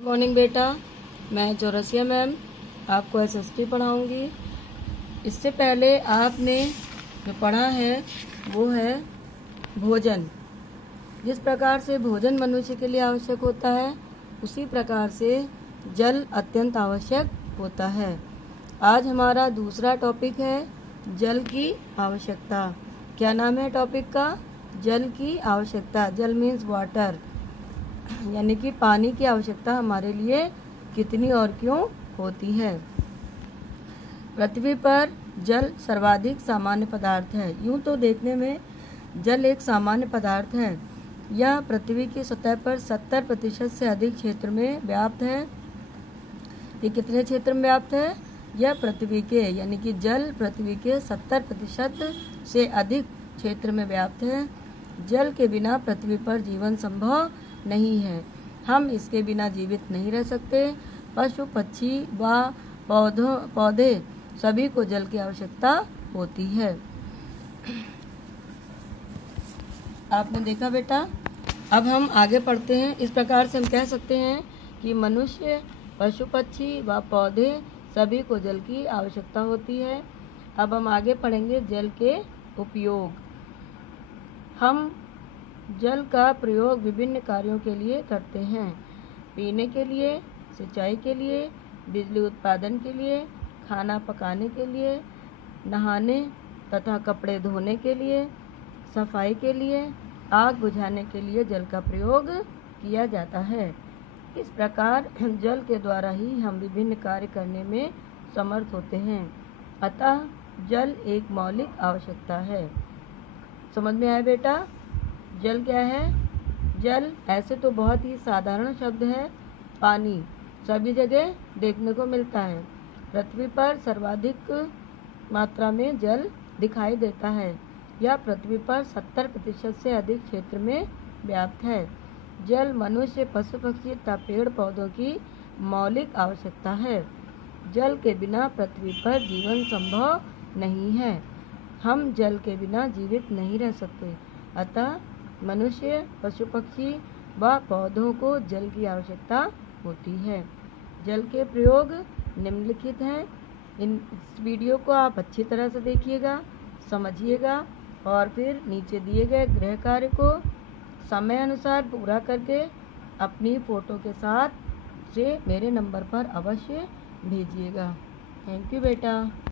Morning बेटा, मैं Chaurasia ma'am आपको एसएसटी पढ़ाऊंगी। इससे पहले आपने जो पढ़ा है वो है भोजन। जिस प्रकार से भोजन मनुष्य के लिए आवश्यक होता है, उसी प्रकार से जल अत्यंत आवश्यक होता है। आज हमारा दूसरा टॉपिक है जल की आवश्यकता। क्या नाम है टॉपिक का? जल की आवश्यकता। जल मीन्स वाटर, यानी कि पानी की आवश्यकता हमारे लिए कितनी और क्यों होती है। पृथ्वी पर जल सर्वाधिक सामान्य पदार्थ है। यूं तो देखने में जल एक सामान्य पदार्थ है। यह पृथ्वी की सतह पर 70% से अधिक क्षेत्र में व्याप्त है। ये कितने क्षेत्र में व्याप्त है? यह पृथ्वी के, यानी कि जल पृथ्वी के 70% से अधिक क्षेत्र में व्याप्त है। जल के बिना पृथ्वी पर जीवन संभव नहीं है। हम इसके बिना जीवित नहीं रह सकते। पशु पक्षी व पौधे सभी को जल की आवश्यकता होती है। आपने देखा बेटा। अब हम आगे पढ़ते हैं। इस प्रकार से हम कह सकते हैं कि मनुष्य, पशु पक्षी व पौधे सभी को जल की आवश्यकता होती है। अब हम आगे पढ़ेंगे जल के उपयोग। हम जल का प्रयोग विभिन्न कार्यों के लिए करते हैं। पीने के लिए, सिंचाई के लिए, बिजली उत्पादन के लिए, खाना पकाने के लिए, नहाने तथा कपड़े धोने के लिए, सफाई के लिए, आग बुझाने के लिए जल का प्रयोग किया जाता है। इस प्रकार जल के द्वारा ही हम विभिन्न कार्य करने में समर्थ होते हैं। अतः जल एक मौलिक आवश्यकता है। समझ में आया बेटा? जल क्या है? जल ऐसे तो बहुत ही साधारण शब्द है। पानी सभी जगह देखने को मिलता है। पृथ्वी पर सर्वाधिक मात्रा में जल दिखाई देता है। यह पृथ्वी पर 70% से अधिक क्षेत्र में व्याप्त है। जल मनुष्य, पशु पक्षी तथा पेड़ पौधों की मौलिक आवश्यकता है। जल के बिना पृथ्वी पर जीवन संभव नहीं है। हम जल के बिना जीवित नहीं रह सकते। अतः मनुष्य, पशु पक्षी व पौधों को जल की आवश्यकता होती है। जल के प्रयोग निम्नलिखित हैं। इस वीडियो को आप अच्छी तरह से देखिएगा, समझिएगा और फिर नीचे दिए गए गृह कार्य को समय अनुसार पूरा करके अपनी फ़ोटो के साथ से मेरे नंबर पर अवश्य भेजिएगा। थैंक यू बेटा।